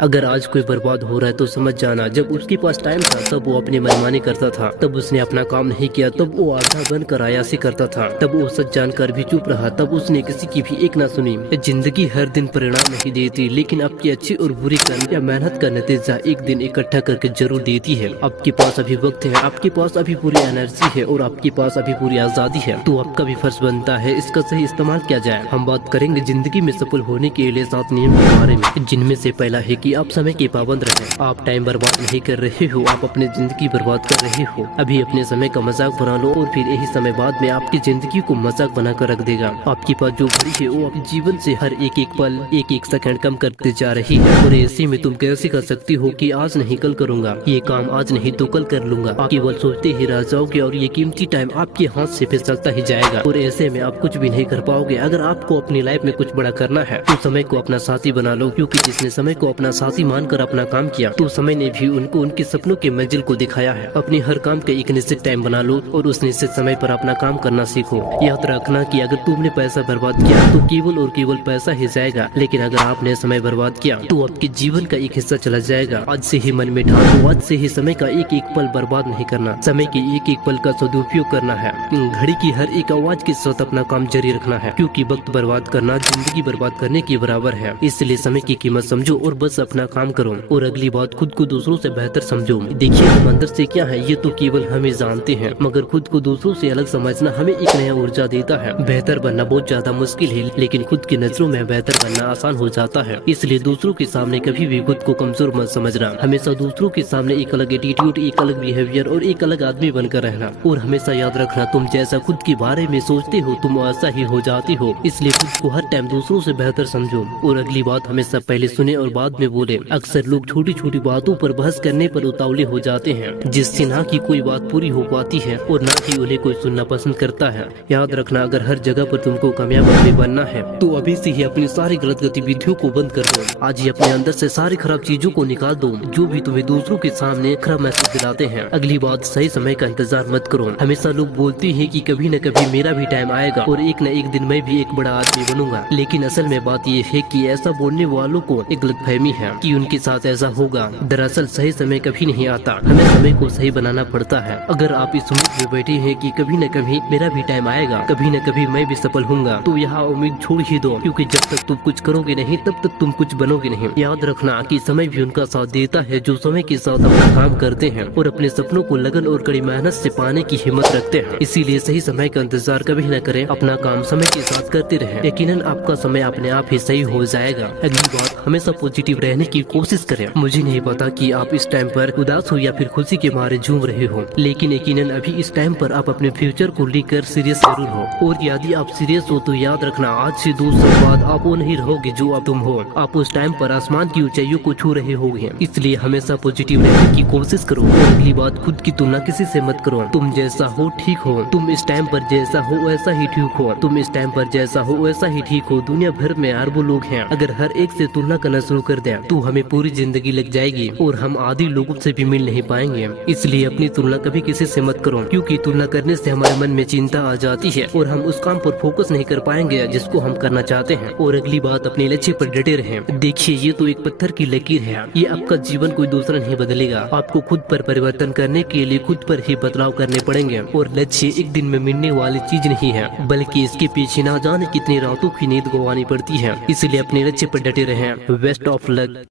अगर आज कोई बर्बाद हो रहा है तो समझ जाना जब उसके पास टाइम था तब वो अपनी मनमानी करता था, तब उसने अपना काम नहीं किया, तब वो आधा बनकर आयासी करता था, तब वो सच जानकर भी चुप रहा, तब उसने किसी की भी एक ना सुनी। जिंदगी हर दिन परिणाम नहीं देती, लेकिन आपकी अच्छी और बुरी कर्म या मेहनत का नतीजा एक दिन इकट्ठा करके जरूर देती है। आपके पास अभी वक्त है, आपके पास अभी पूरी एनर्जी है और आपके पास अभी पूरी आजादी है, तो आपका भी फर्ज बनता है इसका सही इस्तेमाल किया जाए। हम बात करेंगे जिंदगी में सफल होने के लिए 7 नियम के बारे में, जिनमें से पहला है कि आप समय के पाबंद रहें। आप टाइम बर्बाद नहीं कर रहे हो, आप अपनी जिंदगी बर्बाद कर रहे हो। अभी अपने समय का मजाक बना लो और फिर यही समय बाद में आपकी जिंदगी को मजाक बनाकर रख देगा। आपके पास जो घड़ी है वो अपने जीवन से हर एक एक पल, एक एक सेकंड कम करते जा रही है, और ऐसे में तुम कैसे कर सकती हो कि आज नहीं कल करूंगा, ये काम आज नहीं तो कल कर लूंगा। आप केवल सोचते ही रह जाओगे और ये कीमती टाइम आपके हाथ से फिसलता ही जाएगा, और ऐसे में आप कुछ भी नहीं कर पाओगे। अगर आपको अपनी लाइफ में कुछ बड़ा करना है तो समय को अपना साथी बना लो, क्योंकि जिसने समय को अपना साथी मानकर अपना काम किया तो समय ने भी उनको उनके सपनों के मंजिल को दिखाया है। अपने हर काम का एक निश्चित टाइम बना लो और उस निश्चित समय पर अपना काम करना सीखो। याद रखना कि अगर तुमने पैसा बर्बाद किया तो केवल और केवल पैसा ही जाएगा, लेकिन अगर आपने समय बर्बाद किया तो आपके जीवन का एक हिस्सा चला जाएगा। आज से ही मन में ठान लो, आज से ही समय का एक एक पल बर्बाद नहीं करना, समय के एक एक पल का सदुपयोग करना है। घड़ी की हर एक आवाज के साथ अपना काम जारी रखना है, क्योंकि वक्त बर्बाद करना जिंदगी बर्बाद करने के बराबर है। इसलिए समय की कीमत समझो और बस अपना काम करो। और अगली बात, खुद को दूसरों से बेहतर समझो। देखिए, हम अंदर से क्या है ये तो केवल हमें जानते हैं, मगर खुद को दूसरों से अलग समझना हमें एक नया ऊर्जा देता है। बेहतर बनना बहुत ज्यादा मुश्किल है, लेकिन खुद की नजरों में बेहतर बनना आसान हो जाता है। इसलिए दूसरों के सामने कभी भी खुद को कमजोर मत समझना। हमेशा दूसरों के सामने एक अलग एटीट्यूड, एक अलग बिहेवियर और एक अलग आदमी बनकर रहना। और हमेशा याद रखना, तुम जैसा खुद के बारे में सोचते हो तुम ऐसा ही हो जाती हो। इसलिए खुद को हर टाइम दूसरों से बेहतर समझो। और अगली बात, हमेशा पहले सुने और बाद में बोले। अक्सर लोग छोटी छोटी बातों पर बहस करने पर उतावले हो जाते हैं, जिससे ना कि कोई बात पूरी हो पाती है और ना ही उन्हें कोई सुनना पसंद करता है। याद रखना, अगर हर जगह पर तुमको कामयाब आदमी बनना है तो अभी से ही अपनी सारी गलत गतिविधियों को बंद कर दो। आज ही अपने अंदर से सारी खराब चीजों को निकाल दो जो भी तुम्हें दूसरों के सामने खराब महसूस दिलाते हैं। अगली बात, सही समय का इंतजार मत करो। हमेशा लोग बोलते हैं कि कभी न कभी मेरा भी टाइम आएगा और एक न एक दिन मैं भी एक बड़ा आदमी बनूंगा, लेकिन असल में बात ये है कि ऐसा बोलने वालों को एक गलतफहमी है कि उनके साथ ऐसा होगा। दरअसल सही समय कभी नहीं आता, हमें समय को सही बनाना पड़ता है। अगर आप इस उम्मीद में बैठे हैं कि कभी न कभी मेरा भी टाइम आएगा, कभी न कभी मैं भी सफल होऊंगा, तो यहाँ उम्मीद छोड़ ही दो, क्योंकि जब तक तुम कुछ करोगे नहीं तब तक तुम कुछ बनोगे नहीं। याद रखना कि समय भी उनका साथ देता है जो समय के साथ अपना काम करते हैं और अपने सपनों को लगन और कड़ी मेहनत से पाने की हिम्मत रखते हैं। इसीलिए सही समय का इंतजार कभी न करें, अपना काम समय के साथ करते रहें। यकीनन आपका समय अपने आप ही सही हो जाएगा। अगली बात, हमेशा पॉजिटिव रहने की कोशिश करें। मुझे नहीं पता कि आप इस टाइम पर उदास हो या फिर खुशी के मारे झूम रहे हो, लेकिन यकीनन अभी इस टाइम पर आप अपने फ्यूचर को लेकर सीरियस जरूर हो। और यदि आप सीरियस हो तो याद रखना, आज से 2 साल बाद आप वो नहीं रहोगे जो अब तुम हो। आप उस टाइम पर आसमान की ऊंचाइयों को छू रहे होगे। इसलिए हमेशा पॉजिटिव रहने की कोशिश करो। और अगली बात, खुद की तुलना किसी से मत करो। तुम जैसा हो ठीक हो, तुम इस टाइम पर जैसा हो वैसा ही ठीक हो, तुम इस टाइम पर जैसा हो वैसा ही ठीक हो। दुनिया भर में अरबों लोग हैं, अगर हर एक से तुलना करना शुरू कर दें तो हमें पूरी जिंदगी लग जाएगी और हम आदि लोगों से भी मिल नहीं पाएंगे। इसलिए अपनी तुलना कभी किसी से मत करो, क्योंकि तुलना करने से हमारे मन में चिंता आ जाती है और हम उस काम पर फोकस नहीं कर पाएंगे जिसको हम करना चाहते हैं। और अगली बात, अपने लक्ष्य पर डटे रहें। देखिए, ये तो एक पत्थर की लकीर है, ये आपका जीवन कोई दूसरा नहीं बदलेगा। आपको खुद पर परिवर्तन करने के लिए खुद पर ही बदलाव करने पड़ेंगे। और लक्ष्य एक दिन में मिलने वाली चीज नहीं है, बल्कि इसके पीछे ना जाने कितनी रातों की नींद गंवानी पड़ती है। इसलिए अपने लक्ष्य पर डटे रहें। Best of luck.